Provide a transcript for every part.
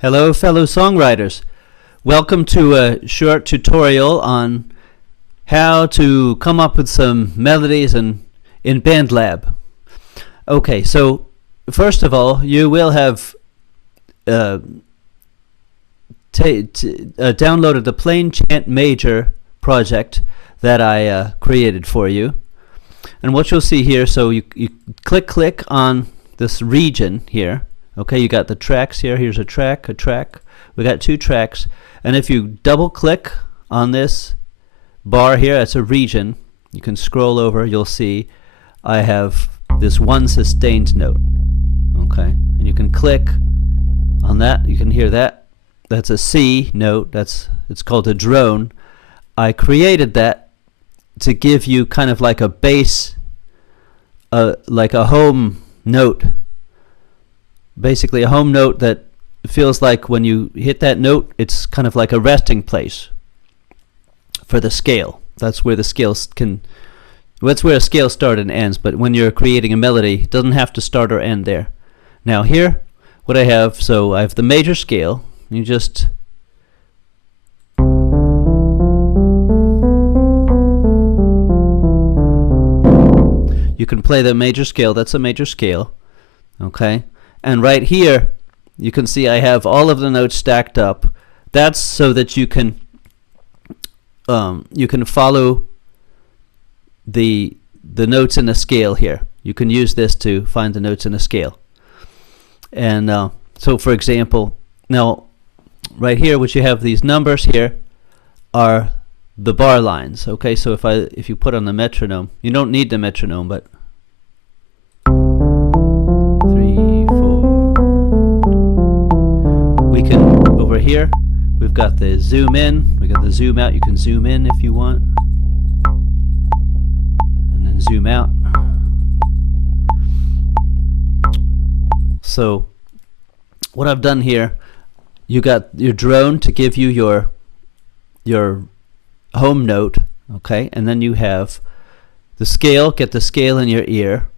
Hello, fellow songwriters. Welcome to a short tutorial on how to come up with some melodies in BandLab. Okay, so first of all, you will have downloaded the Plain Chant Major project that I created for you. And what you'll see here, so you click on this region here. Okay, you got the tracks here. Here's a track. We got two tracks. And if you double click on this bar here, that's a region. You can scroll over, you'll see I have this one sustained note. Okay, and you can click on that. You can hear that. That's a C note. It's called a drone. I created that to give you kind of like a bass, like a home note. Basically a home note that feels like when you hit that note, it's kind of like a resting place for the scale. That's where the scales that's where a scale starts and ends, but when you're creating a melody, it doesn't have to start or end there. Now here, what I have, so I have the major scale. You just you can play the major scale. That's a major scale. Okay? And right here, you can see I have all of the notes stacked up. That's so that you can follow the notes in the scale here. You can use this to find the notes in the scale. And so, for example, now right here, what you have these numbers here are the bar lines. Okay, so if you put on the metronome, you don't need the metronome, but 3, 4. We can over here. We've got the zoom in. We got the zoom out. You can zoom in if you want, and then zoom out. So what I've done here, you got your drone to give you your home note, okay, and then you have the scale. Get the scale in your ear,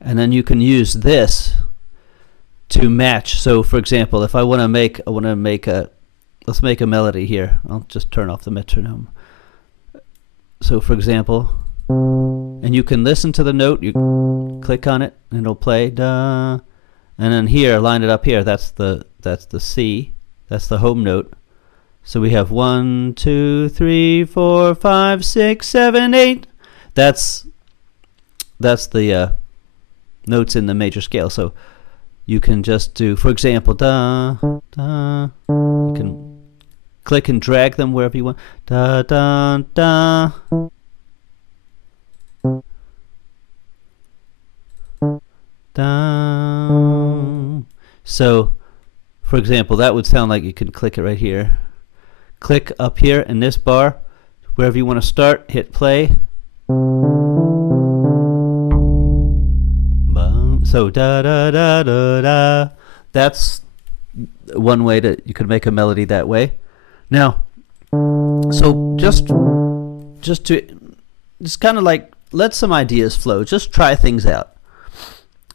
and then you can use this to match. So for example, if I want to make let's make a melody here. I'll just turn off the metronome. So for example, and you can listen to the note, you click on it and it'll play da, and then here, line it up here, that's the C, that's the home note. So we have 1, 2, 3, 4, 5, 6, 7, 8. That's the notes in the major scale. So you can just do, for example, da, da. You can click and drag them wherever you want. Da, da, da. Da. So, for example, that would sound like you can click it right here. Click up here in this bar, wherever you want to start, hit play. So da da da da da. That's one way that you could make a melody that way. Now, so just kind of like let some ideas flow. Just try things out.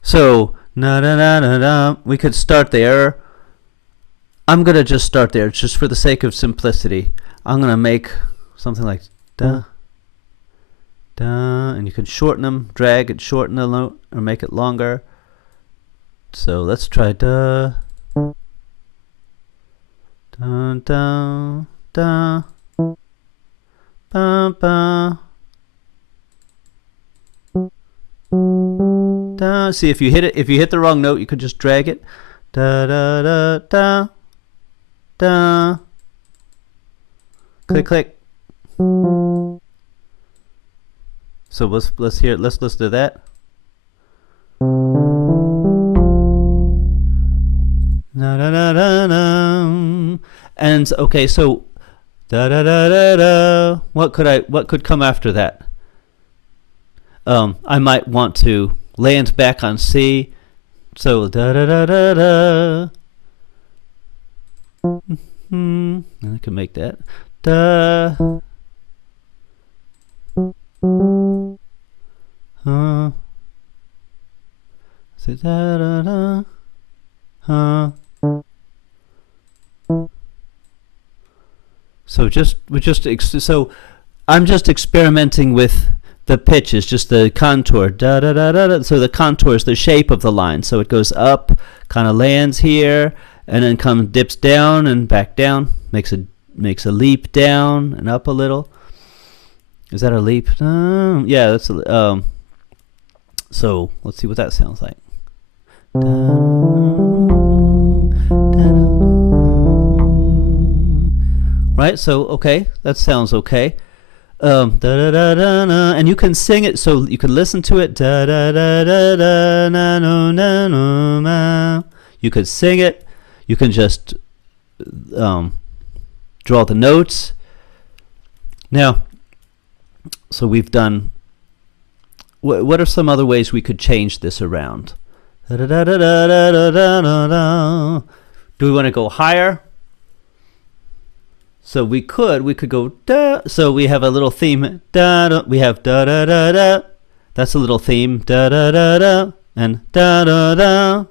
So na da da da da. We could start there. I'm gonna just start there, just for the sake of simplicity. I'm gonna make something like da da, and you can shorten them, drag and shorten the note, or make it longer. So let's try da da da da ba ba da. See, if you hit the wrong note, you could just drag it. Da da da da da. Click click. So let's listen to that. Da da da da da. And okay, so da da da da da. What could come after that? I might want to land back on C. So da da da da da. And I can make that da. So da da da. So so I'm just experimenting with the pitches, just the contour. Da da da da da. So the contour is the shape of the line. So it goes up, kind of lands here, and then dips down and back down. Makes a leap down and up a little. Is that a leap? Yeah, that's a. So let's see what that sounds like. Right. So okay, that sounds okay. Da da da da na, and you can sing it, so you can listen to it. Da da da da da na no na no ma. You could sing it. You can just draw the notes. Now, so we've done. What are some other ways we could change this around? Da da da da da da da da da. Do we want to go higher? So we could go da. So we have a little theme. Da da. We have da da da da. That's a little theme. Da da da da and da da da.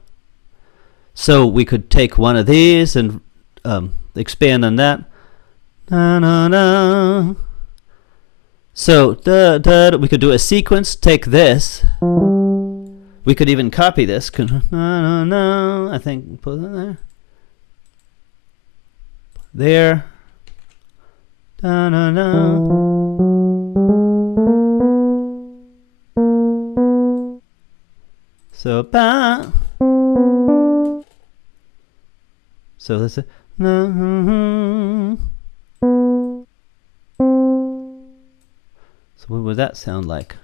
So we could take one of these and expand on that. Da da da. So da da. We could do a sequence. Take this. We could even copy this. No, no. I think put it there. There. Da, da, da. So ba. So that's it. So what would that sound like?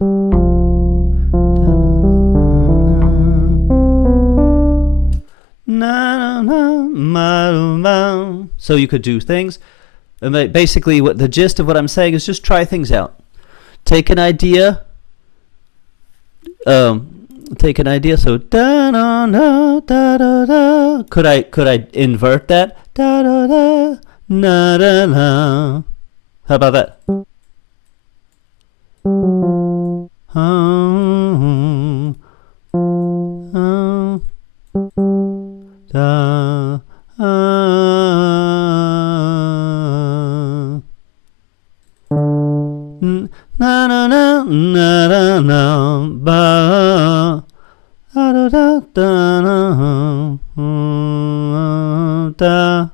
So you could do things. Basically, what the gist of what I'm saying is just try things out. Take an idea. Take an idea. So da da da da da da. Could I invert that? Da da da na da na. How about that? Da. Na na na na na na ba da da da da da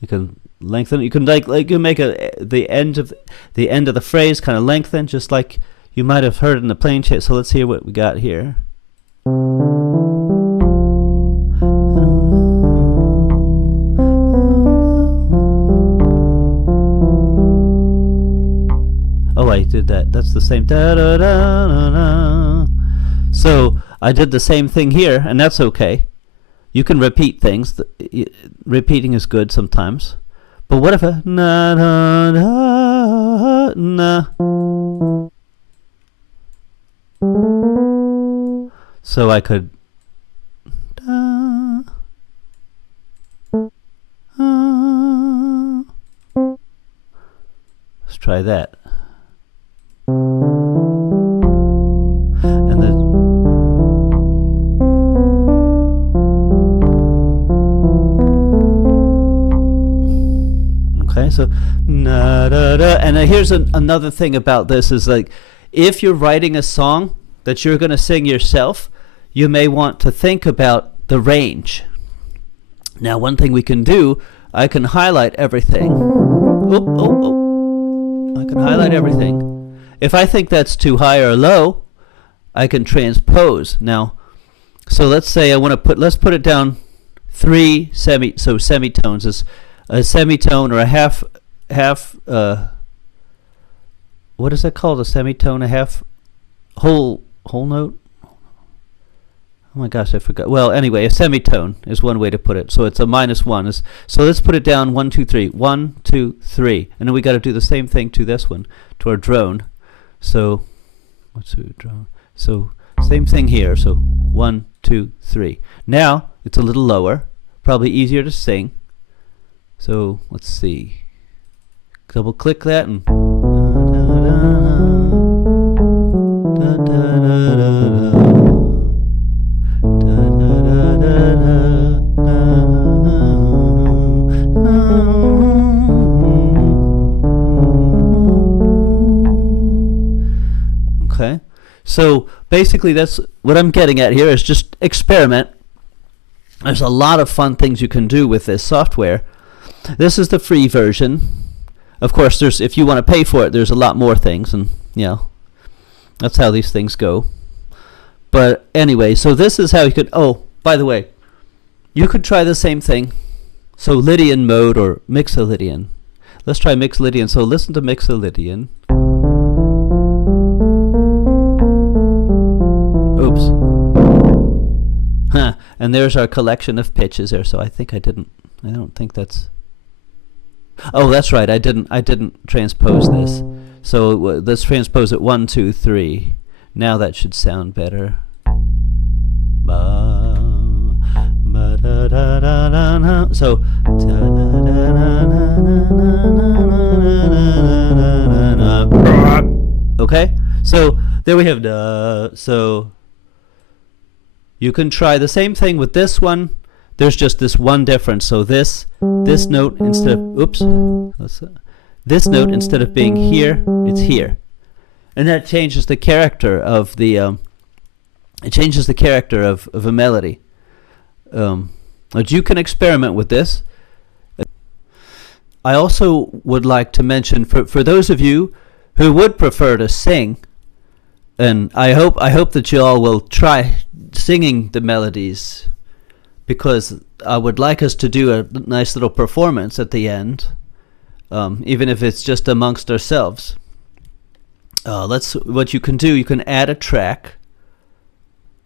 You can lengthen. You can you make the end of the phrase kind of lengthen, just like you might have heard in the plane chat. So let's hear what we got here. Oh, I did that. That's the same. Da, da, da, da, da. So I did the same thing here, and that's okay. You can repeat things. Repeating is good sometimes. But what if a na na na na? So I could. Da, let's try that. And then. Okay, so na da da, and here's another thing about this is like, if you're writing a song that you're going to sing yourself, you may want to think about the range. Now, one thing we can do, I can highlight everything. I can highlight everything. If I think that's too high or low, I can transpose. Now, so let's say let's put it down 3 semitones is a semitone or a half what is that called? A semitone, a half whole note? Oh my gosh, I forgot. Well, anyway, a semitone is one way to put it. So it's a -1. So let's put it down 1, 2, 3. 1, 2, 3. And then we got to do the same thing to this one, to our drone. So what's the drone? So same thing here. So 1, 2, 3. Now it's a little lower, probably easier to sing. So let's see. Double click that and So basically that's what I'm getting at here, is just experiment. There's a lot of fun things you can do with this software. This is the free version. Of course, if you want to pay for it, there's a lot more things, and that's how these things go. But anyway, so this is how you could, oh, by the way, you could try the same thing. So Lydian mode or Mixolydian. Let's try Mixolydian. So listen to Mixolydian. Oops. Huh. And there's our collection of pitches there. So I don't think that's, oh, that's right. I didn't transpose this. So let's transpose it 1, 2, 3. Now that should sound better. So okay, so there we have so you can try the same thing with this one. There's just this one difference. So this note instead of this note instead of being here, it's here, and that changes the character of the it changes the character of a melody. But you can experiment with this. I also would like to mention for those of you who would prefer to sing, and I hope that you all will try singing the melodies, because I would like us to do a nice little performance at the end, even if it's just amongst ourselves. What you can do, you can add a track,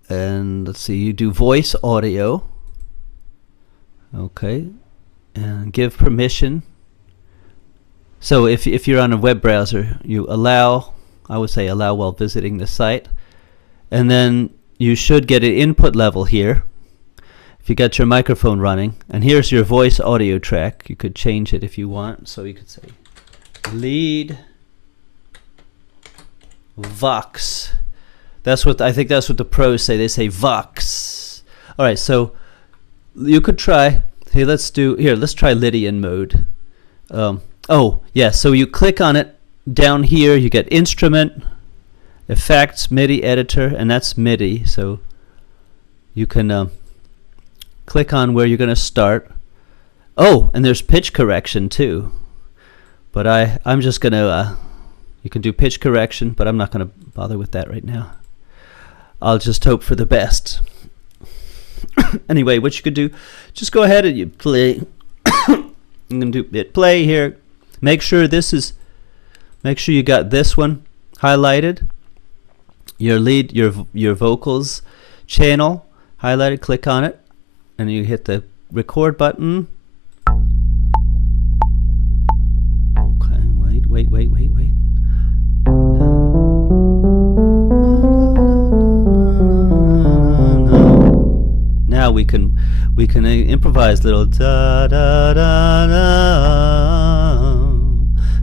and let's see, you do voice audio. Okay, and give permission. So if you're on a web browser, you allow, I would say allow while visiting the site, and then you should get an input level here if you got your microphone running, and here's your voice audio track. You could change it if you want, so you could say lead vox. I think that's what the pros say. They say vox. All right, so you could try, hey, let's try Lydian mode. Oh, yeah, so you click on it down here, you get instrument, effects, MIDI editor, and that's MIDI, so you can click on where you're going to start. Oh, and there's pitch correction too, but I'm just going to, you can do pitch correction, but I'm not going to bother with that right now. I'll just hope for the best. Anyway, what you could do, just go ahead and you play. I'm going to do hit play here. Make sure you got this one highlighted. Your lead, your vocals channel highlighted. Click on it, and you hit the record button. Okay, wait. Now we can improvise little da da da da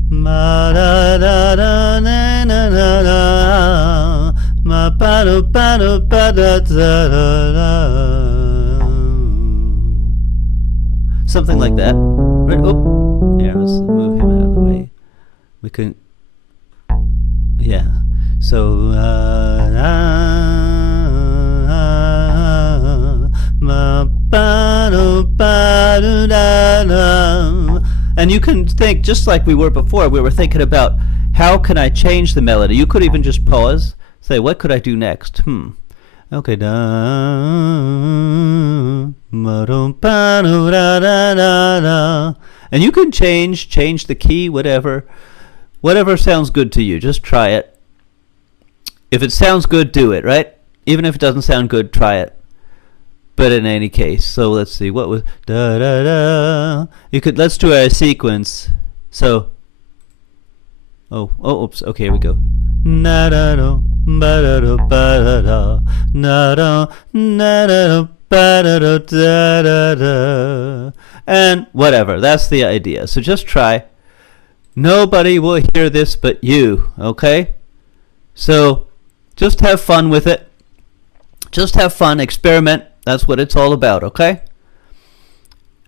ma da da da na na na na ma ba do ba do ba da da da. Something like that. Right? Oh, yeah. Let's move him out of the way. We can. Yeah. So. And you can think, just like we were before, we were thinking about how can I change the melody. You could even just pause, say, what could I do next? Okay. And you can change the key, whatever sounds good to you. Just try it. If it sounds good, do it, right? Even if it doesn't sound good, try it. But in any case, so let's see, what was da da da. Let's do a sequence. So, oops. Okay, here we go. Na da da ba da da ba da da na da na da ba da da da da, and whatever. That's the idea. So just try. Nobody will hear this but you. Okay. So just have fun with it. Just have fun. Experiment. That's what it's all about, okay?